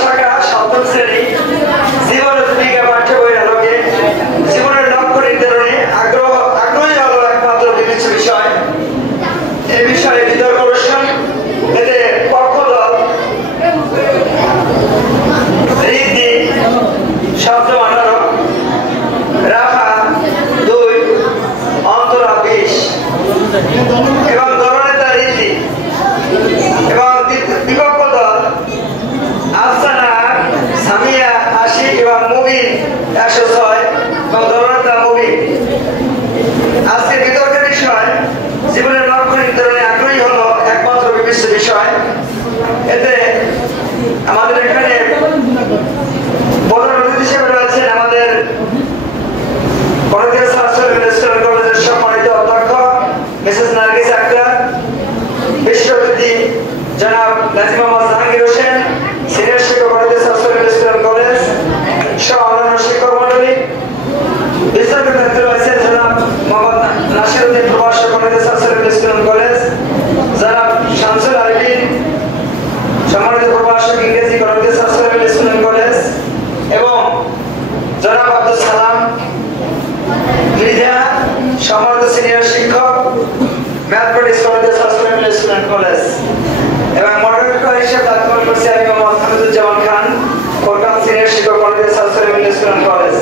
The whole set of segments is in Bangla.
শাখা সপ্তম শ্রেণী জীবনের জীবিকা পাঠ্য বইয়ের আলোকে জীবনের লক্ষ্য নির্ধারণে আগ্রহী হলো একমাত্র বিবেচ্য বিষয়। এই বিষয়ে বিতর্ক অনুষ্ঠান, এতে পক্ষ দল ঋদ্ধি শব্দ 18, রাখা 2, অন্তরা 20 এবং দলনেতা ঋদ্ধি এবং বিপক্ষ দল আফসানা সামিয়া 80 এবং মুবিন 106 এবং দলনেতা মুবিন। আজকে বিতর্কের বিষয় জীবনের লক্ষ্য নির্ধারণে আগ্রহী হলো একমাত্র বিবেচ্য বিষয়। এতে আমাদের এখানে প্রধান অতিথি হিসেবে রয়েছেন আমাদের কলেজের সম্মানিত অধ্যক্ষ মিসেস নার্গিস আক্তার, বিশেষ অতিথি জনাব নাজিম মোহাম্মদ জাহাঙ্গীর হোসেন, সিনিয়র শিক্ষক কলেজ সহ অন্যান্য শিক্ষক মন্ডলী। বিস্তারিত দায়িত্বে রয়েছেন জনাব মোহাম্মদ নাসিরউদ্দিন, প্রভাষক কলেজ, জনাব শামসুল আরিফিন, সম্মানিত প্রভাষক ইংরেজি কলেজ, এবং জনাব আব্দুল সালাম মির্জা, সম্মানিত সিনিয়র শিক্ষক ম্যাথমেটিক্স কলেজ, এবং মডারেটর হিসেবে দায়িত্ব পালন করছি আমি মোহাম্মদ হামিদুজ্জামান খান, প্রধান সিনিয়র শিক্ষক কলেজ।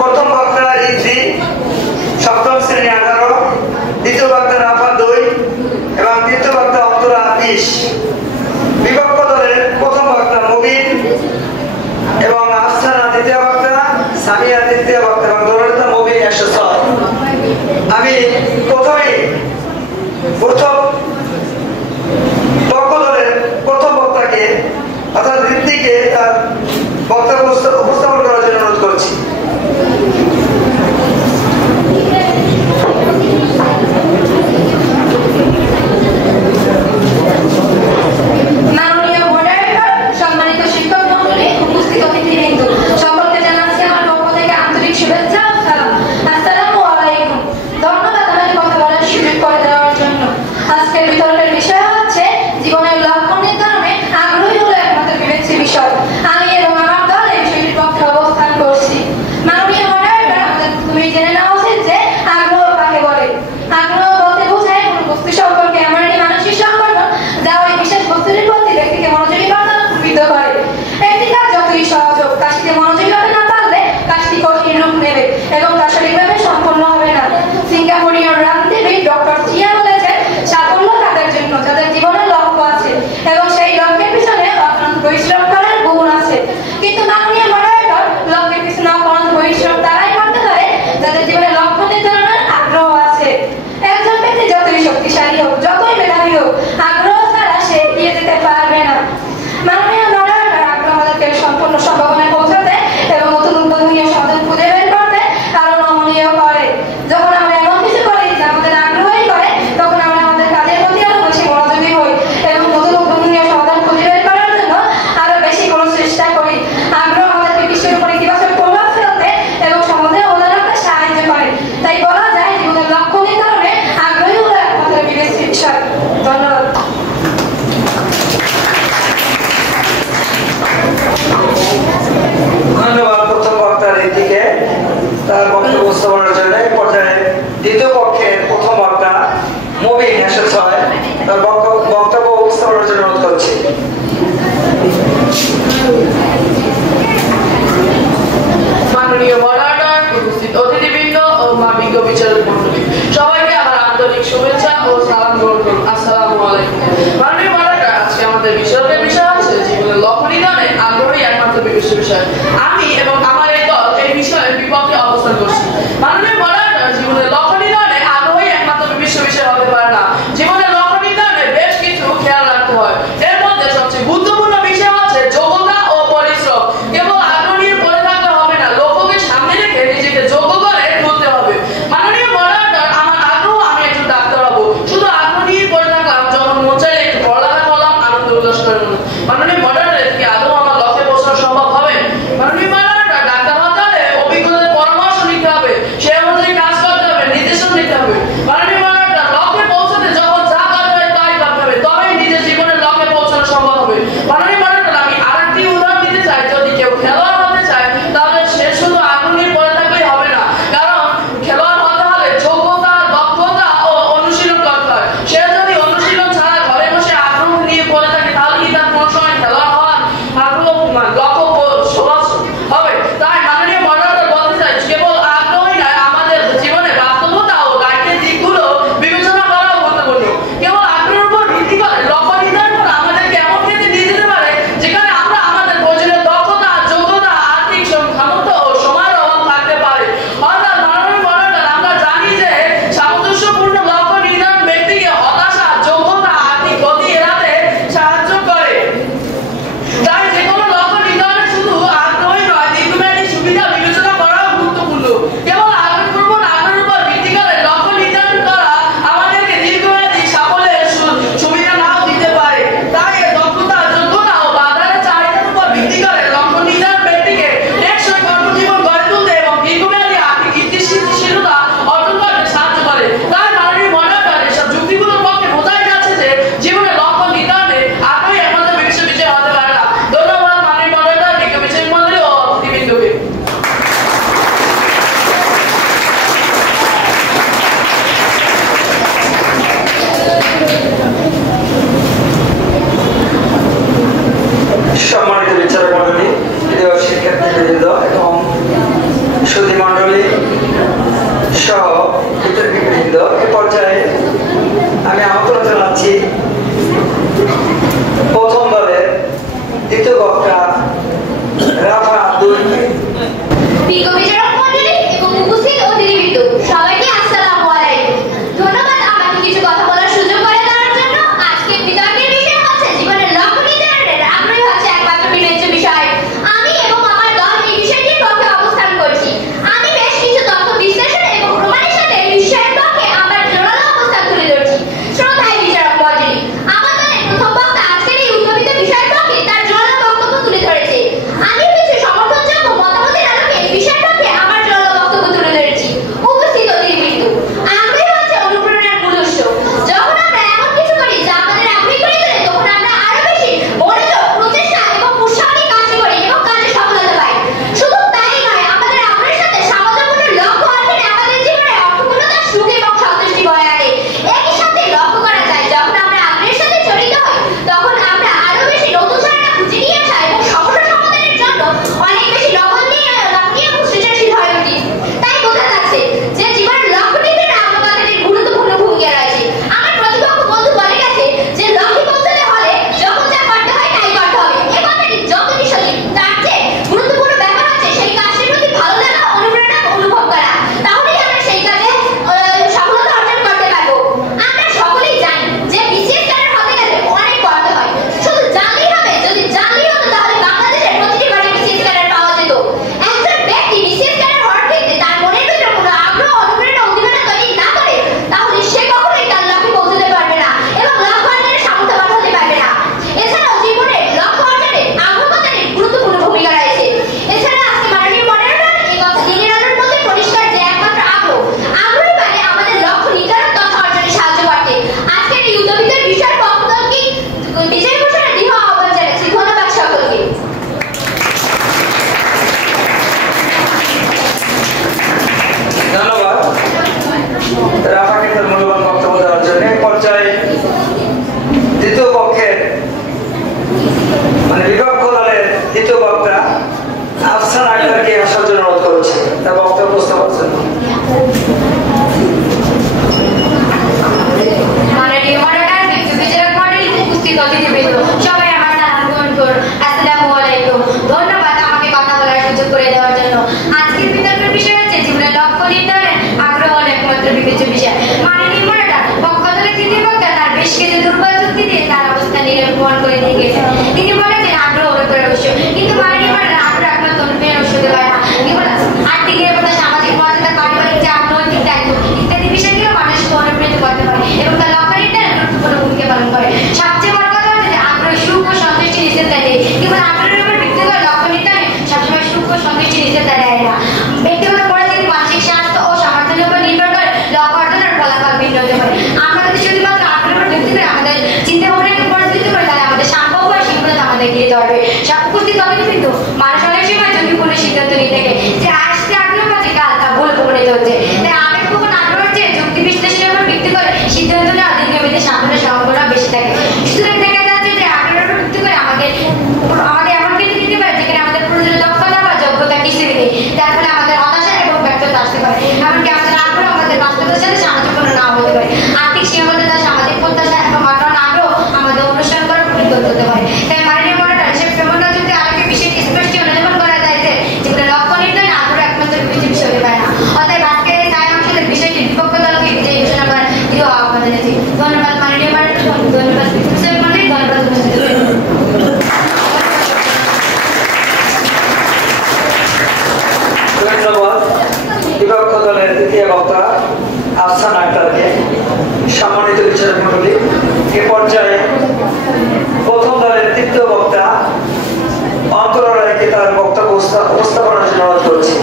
প্রথম বক্তা ঋদ্ধি সপ্তম শ্রেণী 18, দ্বিতীয় বক্তা রাফা 2 এবং তৃতীয় বক্তা অন্তরা 20। বিপক্ষ দলের প্রথম বক্তা মুবিন এবং আফসানা দ্বিতীয় বক্তা, সামিয়া তৃতীয় বক্তা এবং দলনেতা মুবিন 106। আমি প্রথম পক্ষ দলের প্রথম বক্তাকে অর্থাৎ ঋদ্ধিকে তার বক্তব্য উপস্থাপন করার জন্য অনুরোধ করছি। আমি এবং আমার এই দল এই বিষয়ের বিপক্ষে অবস্থান করছি। মাননীয় মডারেটর, জীবনের লক্ষ্য নির্ধারণে আগ্রহী একমাত্র বিষয় হতে পারে না। জীবনের লক্ষ্য নির্ধারণে বেশ কিছু খেয়াল রাখতে হয়। এর মধ্যে সবচেয়ে গুরুত্বপূর্ণ বিষয় হচ্ছে যোগ্যতা ও পরিশ্রম। কেবল আগ্রহ নিয়ে পড়ে থাকলে হবে না, লক্ষ্যকে সামনে রেখে নিজেকে যোগ্য করে তুলতে হবে। মাননীয় মডারেটর, আমার আগ্রহ আমি একটু ডাক্তার হবো। শুধু আগ্রহ নিয়ে পড়ে থাকলাম, যখন মন চাইলে একটু পড়ালেখা করলাম, আনন্দ উল্লাস করলাম। মাননীয় মডারেটর, কি আদৌ আমার লক্ষ্যে পৌঁছানো সম্ভব হবে? মাননীয় মডারেটর, ডাক্তার হতে হলে অভিজ্ঞতার পরামর্শ নিতে হবে। সে অনুযায়ী দ্বিতীয় বক্তা রাফা আব্দুল। বিজ্ঞ বিচারক মণ্ডলী এবং উপস্থিত অতিথিবৃন্দ, সবাইকে আসসালামু আলাইকুম। ধন্যবাদ আমাকে কিছু কথা বলার সুযোগ করে দেওয়ার জন্য। আজকে বিতর্কের বিষয় হচ্ছে জীবনের লক্ষ্য নির্ধারণের আগ্রহী হচ্ছে একমাত্র বিবেচ্য বিষয়। আমি এবং আমার দল এই বিষয়টির পক্ষে অবস্থান করছি। আমি বেশ কিছু তথ্য বিশ্লেষণ এবং প্রমাণের সাথে এই বিষয়ের পক্ষে আমার জোরালো অবস্থান তুলে ধরছি। শ্রদ্ধায় বিচারক মণ্ডলী, আমার দলের প্রথম বক্তা আজকের এই উদ্ভাবিত বিষয়ের পক্ষে তার জোরালো বক্তব্য তুলে ধরেছে। আমি কিছু সমর্থনযোগ্য মতামতের আলোকে এই বিষয়ের পক্ষে আমার জোরালো বক্তব্য তুলে ধরেছি। উপস্থিত অতিথিবৃন্দ, আগ্রহী হচ্ছে অনুপ্রেরণার মূল উৎস। যখন আমরা এমন কিছু করি যা আমাদের আগ্রহী করে তোলে, তখন আমরা আরো বেশি মনোযোগ, প্রচেষ্টা এবং উৎসাহে কাজটি করি এবং কাজে সফলতা পাই। শুধু তাই নয়, আমাদের আগ্রহের সাথে সামঞ্জস্যপূর্ণ লক্ষ্য অর্জনে আমাদের জীবনে অর্থপূর্ণতা, সুখ এবং সন্তুষ্টি বয়ে আনে। একই সাথে লক্ষ্য করা যায়, যখন আমরা আগ্রহের সাথে জড়িত হই, তখন আমরা আরো বেশি নতুন ধারণা খুঁজে নিয়ে আসা এবং সমস্যা সমাধানের জন্য অনেক বেশি নমনীয় এবং সৃজনশীল হয়ে উঠি। তাই বোঝা যাচ্ছে যে জীবনের লক্ষ্য নির্ধারণে আমার কথাটির গুরুত্বপূর্ণ ভূমিকা রয়েছে। আমার প্রতিপক্ষ বন্ধু বলে গেছে যে লক্ষ্যে পৌঁছাতে হলে যখন যা করতে হয় তাই করতে হবে। এই কথাটি যতই সঠিক, তার চেয়ে গুরুত্বপূর্ণ ব্যাপার হচ্ছে সেই কাজটির প্রতি ভালো লাগা, অনুপ্রেরণা অনুভব করা। তাহলেই আমরা সেই কাজে সফলতা অর্জন করতে পারবো। আমরা সকলেই জানি যে বিসিএস ক্যাডার হতে গেলে অনেক পড়তে হয়। শুধু জানলেই হবে? যদি জানলেই হতো তাহলে বাংলাদেশের প্রতিটি বাড়ি বিসিএস ক্যাডার পাওয়া যেত। একজন ব্যক্তি বিসিএস ক্যাডার হওয়ার ক্ষেত্রে তার মনের ভিতরে কোনো আগ্রহ, অনুপ্রেরণা, উদ্দীপনা তৈরি না করে, তাহলে সে কখনোই তার লক্ষ্যে পৌঁছতে পারবে না এবং লক্ষ্য অর্জনের সামর্থ্যবান হতে পারবে না। এছাড়াও জীবনের লক্ষ্য অর্জনে আগ্রহ প্রদানের গুরুত্বপূর্ণ ভূমিকা রয়েছে। এছাড়া আজকে মাননীয় মডারেটর এই কথা দিনের আলোর মধ্যে পরিষ্কার যে একমাত্র আগ্রহী পারে আমাদের লক্ষ্য নির্ধারণ তথা অর্জনে সাহায্য করতে। আজকের এই উদ্যোগিত বিষয়ের পক্ষ থেকে বিজয় ঘোষণা দৃঢ় আহ্বান জানাচ্ছি। ধন্যবাদ সকলকে। ধন্যবাদ রাফাকে তার মূল্যবান বক্তব্য দেওয়ার জন্য। পর্যায়ে দ্বিতীয় পক্ষের বিপক্ষ দলের দ্বিতীয় বক্তা আফসান আক্তারকে আসার জন্য অনুরোধ করেছে তার বক্তব্য উপস্থাপনের জন্য। মাননীয় মডারেটর, বিজ্ঞ বিচারক মণ্ডলী, উপস্থিত অতিথিবৃন্দ, সবাই আমার সালাম গ্রহণ করুন। আসসালামু আলাইকুম। ধন্যবাদ আমাকে কথা বলার সুযোগ করে দেওয়ার জন্য। আজকের বিতর্কের বিষয় হচ্ছে জীবনের লক্ষ্য নির্ধারণে আগ্রহ একমাত্র বিবেচ্য বিষয়। মাননীয় মডারেটর, পক্ষ দলের তৃতীয় বক্তা তার বেশ কিছু দুর্বল যুক্তি দিয়ে তার অবস্থান নিরূপণ করে দিয়ে গেছেন। তিনি বলেছেন আগ্রহ অনুপ্রেরণার উৎস, কিন্তু মাননীয় মডারেটর, আগ্রহ একমাত্র অনুপ্রেরণার উৎস হতে পারে না। কেবল আর্থিক নিরাপত্তা, সামাজিক মর্যাদা, পারিবারিক চাপ, নৈতিক দায়িত্ব ইত্যাদি বিষয়গুলো মানুষকে অনুপ্রাণিত করতে পারে এবং তার লক্ষ্য নির্ধারণে গুরুত্বপূর্ণ ভূমিকা পালন করে। সবচেয়ে বড় কথা হচ্ছে যে আগ্রহ সুখ ও সন্তুষ্টি নিশ্চিত দেয়। কেবল আগ্রহের উপর ভিত্তি করে লক্ষ্য নির্ধারণে সবসময় সুখ ও সন্তুষ্টি নিশ্চিত দেয় না। ব্যক্তিগত পরিস্থিতি, মানসিক স্বাস্থ্য ও সামর্থ্যের উপর নির্ভর করে লক্ষ্য অর্জনের ফলাফল ভিন্ন হতে পারে। আমরা যদি শুধুমাত্র আগ্রহের উপর ভিত্তি করে আমাদের চিন্তা ভাবনাকে পরিস্থিতি করে, তাহলে আমাদের সম্ভব হয় শৃঙ্খলতা আমাদের ঘিরে ধরবে। সব উপস্থিত হবে, কিন্তু মানুষ অনেক সময় ঝুঁকিপূর্ণ সিদ্ধান্ত নিয়ে থাকে যে আজকে আগ্রহ পাচ্ছে, কাল তা ভুল প্রমাণিত হচ্ছে। তাই আবেগপ্রবণ আগ্রহের চেয়ে যুক্তি বিশ্লেষণের উপর ভিত্তি করে সিদ্ধান্ত নেওয়া দীর্ঘমেয়াদী সাফল্যের সম্ভাবনা বেশি থাকে। সুতরাং দেখা যাচ্ছে যে আগ্রহের উপর ভিত্তি করে আমাদের এমন কিছু দিতে পারে যেখানে আমাদের প্রয়োজনীয় দক্ষতা বা যোগ্যতা কিছুই নেই। তার ফলে আমাদের হতাশা এবং ব্যর্থতা আসতে পারে। এমনকি আমাদের আগ্রহ আমাদের বাস্তবতার সাথে সামঞ্জস্যপূর্ণ নাও হতে পারে। আর্থিক সীমাবদ্ধতা, সামাজিক প্রত্যাশা এবং অন্যান্য আগ্রহ আমাদের অনুসরণ করার পরিবর্তন হতে পারে। তাই মাননীয় মডারেটর, হিসেবে প্রমাণ যদি আরেকটি বিষয়টি স্পষ্ট অনুধাবন করা যায় যে জীবনের লক্ষ্য নির্ধারণে আগ্রহ একমাত্র বিবেচ্য বিষয় হতে পারে না। অতএব আজকের এই তাই অংশের বিষয়টি বিপক্ষ দলকে বিজয়ী ঘোষণা করার দৃঢ় আহ্বান জানাচ্ছি। ধন্যবাদ মাননীয় মডারেটর, ধন্যবাদ বিষয় মন্ত্রী, ধন্যবাদ উপস্থিত। ধন্যবাদ বিপক্ষ দলের দ্বিতীয় বক্তা আফসান আক্তারকে। সম্মানিত বিচারক মণ্ডলী, এ পর্যায়ে প্রথম দলের তৃতীয় বক্তা অন্তরা রায়কে তার বক্তব্য উপস্থাপনের জন্য অনুরোধ করছি।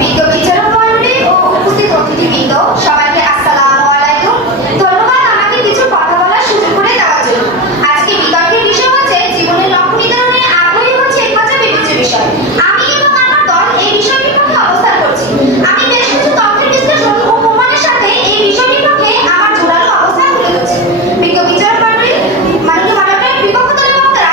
বিজ্ঞ বিচারক মণ্ডলী ও উপস্থিত অতিথিবৃন্দ, সবাইকে আসসালামু আলাইকুম। ধন্যবাদ আমাকে কিছু কথা বলার সুযোগ করে দেওয়ার জন্য। আজকে বিতর্কের বিষয় হচ্ছে জীবনের লক্ষ্য নির্ধারণে আগ্রহী হচ্ছে একমাত্র বিবেচ্য বিষয়। আমি এবং আমার দল এই বিষয়টির পক্ষে অবস্থান করছি। আমি বেশ কিছু তথ্যের বিশ্লেষণ ও প্রমাণের সাথে এই বিষয়টির পক্ষে আমার জোরালো অবস্থান তুলে ধরছি। বিজ্ঞ বিচারক মণ্ডলী, মাননীয় মডারেটর, বিপক্ষ দলের বক্তারা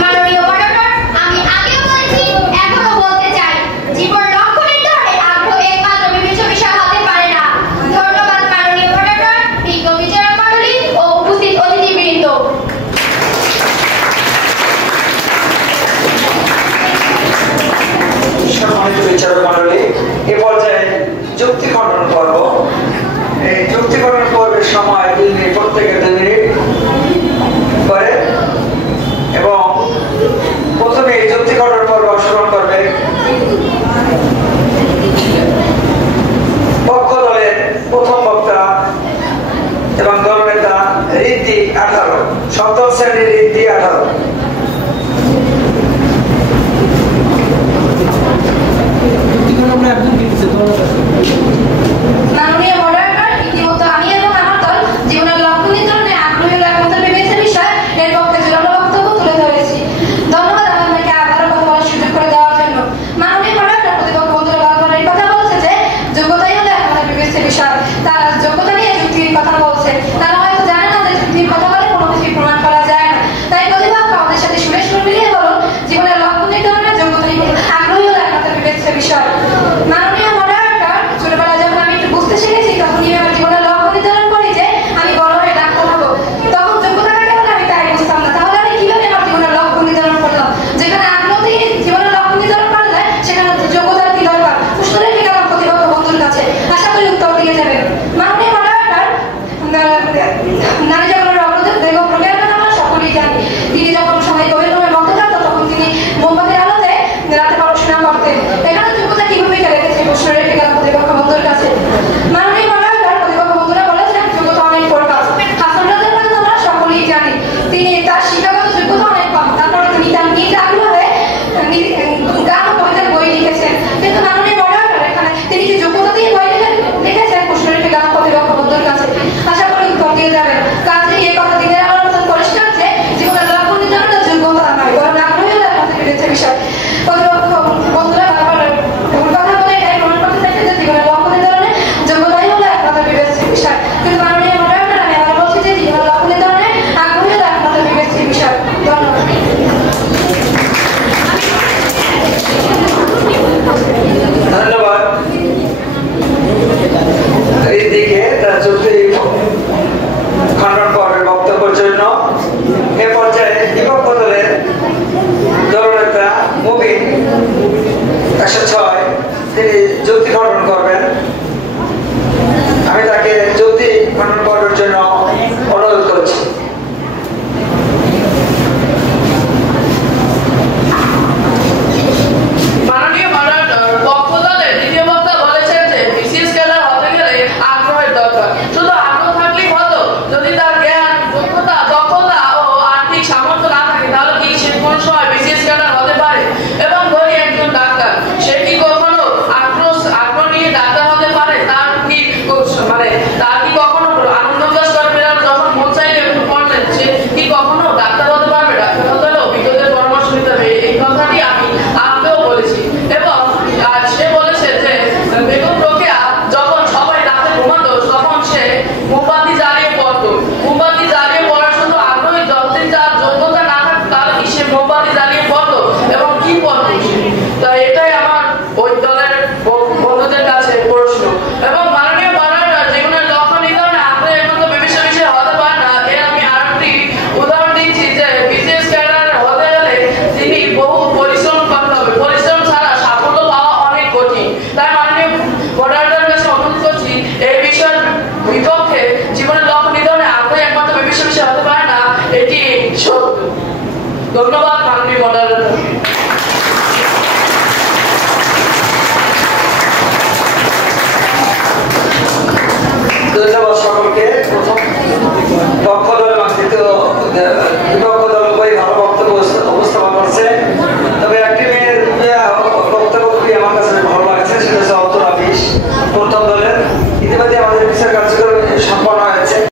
মাননীয় মডারেটর, আমি আগেও বলেছি, এখনো বলতে চাই, জীবন লক্ষ্য নির্ধারণে আগ্রহ একমাত্র বিবেচ্য বিষয় হতে পারে না। ধন্যবাদ মাননীয় মডারেটর, বিজ্ঞ বিচারক মণ্ডলী ও উপস্থিত অতিথিবৃন্দ। সম্মানিত বিচারক মণ্ডলী, এ পর্যায়ে যুক্তি খণ্ডন পর্ব। এই যুক্তি খণ্ডন পর্বের সময় 2 মিনিট, প্রত্যেকে 2 মিনিট করে, এবং প্রথমে এই যুক্তি খণ্ডন পর্ব অংশগ্রহণ করবে পক্ষ দলের প্রথম বক্তা এবং দলনেতা ঋদ্ধি 18, সপ্তম শ্রেণীর ঋদ্ধি 18। মাননীয় মডারেটর, ইতিমধ্যে আমি এবং আমার দল জীবনের লক্ষ্য নির্ধারণে আগ্রহী একমাত্র বিবেচ্য বিষয় এর পক্ষে জোরালো বক্তব্য তুলে ধরেছি। ধন্যবাদ আমাকে আবারও কথা বলার সুযোগ করে দেওয়ার জন্য। মাননীয় মডারেটর, প্রতিপক্ষ বন্ধুরা বারবার এই কথা বলছে যে যোগ্যতাই হলো একমাত্র বিবেচ্য বিষয়। তারা যোগ্যতা নিয়ে যুক্তির কথা বলছে। তারা হয়তো জানে না যে যুক্তির কথা বলে কোনো কিছুই প্রমাণ করা যায় না। তাই প্রতিপক্ষ আমাদের সাথে সুরে সুর মিলিয়ে বলুন, জীবনের লক্ষ্য নির্ধারণে যোগ্যতাই হলো আগ্রহী হলো একমাত্র বিবেচ্য বিষয়। মাননীয় মডারেটর, ছোটবেলায় যখন আমি একটু বুঝতে শিখেছি, তখনই আমার জীবনের লক্ষ্য নির্ধারণ করি যে আমি বড় হয়ে ডাক্তার হবো। তখন যোগ্যতা কাকে বলে আমি তাই বুঝতাম না। তাহলে আমি কিভাবে আমার জীবনের লক্ষ্য নির্ধারণ করলাম? যেখানে আগ্রহ থেকে জীবনের লক্ষ্য নির্ধারণ করা যায়, সেখানে যোগ্যতার কি দরকার? প্রশ্ন রেখে গেলাম প্রতিপক্ষ বন্ধুর কাছে, আশা করি উত্তর দিয়ে যাবেন। মাননীয় মডারেটর, নারী জাগরণের অগ্রদূত বেগম রোকেয়া বেগম আমরা সকলেই জানি। তিনি যখন সময় গভীর ঘুমে মগ্ন থাকতো, তখন তিনি মোমবাতির আলোতে রাতে পড়াশোনা করতেন। এখানে যোগ্যতা কি ভূমিকা রেখেছে? প্রশ্ন রেখে গেলাম প্রতিপক্ষ বন্ধুর কাছে। মাননীয় মডারেটর, প্রতিপক্ষ বন্ধুরা বলেছেন যোগ্যতা অনেক প্রকার। হাসান রাজার কথা আমরা সকলেই জানি। তিনি তার শিক্ষাগত যোগ্যতা অনেক কম, তারপরে তিনি তার নিজ আগ্রহে গান ও কবিতার বই লিখেছেন। কিন্তু মাননীয় মডারেটর, এখানে তিনি কি যোগ্যতা দিয়ে বই লিখেছেন? প্রশ্ন রেখে গেলাম প্রতিপক্ষ বন্ধুর কাছে, আশা করি উত্তর দিয়ে যাবেন। কাজেই এই কথা দিনের আলোর মতন পরিষ্কার যে জীবনের লক্ষ্য নির্ধারণে যোগ্যতা নয়, বরং আগ্রহী হলো একমাত্র বিবেচ্য বিষয়। প্রতিপক্ষ বন্ধুরা বারবার ভুল কথা বলে এটাই প্রমাণ করতে চাইছে যে জীবনের লক্ষ্য নির্ধারণে যোগ্যতাই হলো একমাত্র বিবেচ্য বিষয়। কিন্তু মাননীয় মডারেটর, আমি আবার বলছি যে জীবনের লক্ষ্য নির্ধারণে আগ্রহী হলো একমাত্র বিবেচ্য বিষয়। ধন্যবাদ। ধন্যবাদ ঋদ্ধিকে তার যুক্তি খণ্ডন পর্বের বক্তব্যের জন্য। এ পর্যায়ে বিপক্ষ দলের দলনেতা মুবিন 106 তিনি যুক্তি খণ্ডন করবেন। আমি তাকে যুক্তি খণ্ডন পর্বের জন্য অনুরোধ করছি। মাননীয় মডারেটর, পক্ষ দলের দ্বিতীয় বক্তা বলেছেন যে বিশেষ ক্যাডার হতে গেলে আগ্রহের দরকার। শুধু আগ্রহ থাকলেই হতো? যদি তার জ্ঞান, যোগ্যতা, দক্ষতা ও আর্থিক সামর্থ্য না থাকে, তাহলে কি সে কোন সময় বিশেষ ক্যাডার হতে পারে? এবং ধরি একজন ডাক্তার, সে কি কখনো আগ্রহ নিয়ে ডাক্তার হতে পারে? তার কি কখনো আনন্দ উল্লাস করবে না যখন মন চাইলে পড়লেন? সে কি কখনো ডাক্তার হতে পারবে? ডাক্তার হতে হলে অভিজ্ঞদের পরামর্শ নিতে হবে। এই কথাটি আমি আপনিও বলেছি। এবং সে বলেছে যে বেগম রোকেয়া যখন সবাই রাতে ঘুমাতো, তখন সে মোমবাতি জ্বালিয়ে পড়তো। মোমবাতি জ্বালিয়ে পড়ার শুধু আগ্রহী, যতদিন যার যোগ্যতা না থাকতো, তাহলে কি সে মোমবাতি জ্বালিয়ে পড়তো? এবং কি পড়তো সে? তাই এটাই আমার ওই দলের বন্ধুদের কাছে প্রশ্ন। এবং মাননীয় মডারেটর, জীবনের লক্ষ্য নির্ধারণে আগ্রহ একমাত্র বিবেচ্য বিষয় হতে পারে না। এর আমি আরেকটি উদাহরণ দিচ্ছি যে বিশেষ ক্যাডার হতে গেলে তিনি বহু পরিশ্রম করতে হবে। পরিশ্রম ছাড়া সাফল্য পাওয়া অনেক কঠিন। তাই মাননীয় মডারেটরের কাছে অনুরোধ করছি, এই বিষয়ের বিপক্ষে জীবনের লক্ষ্য নির্ধারণে আগ্রহ একমাত্র বিবেচ্য বিষয় হতে পারে না, এটি সত্য। ধন্যবাদ মাননীয় মডারেটর।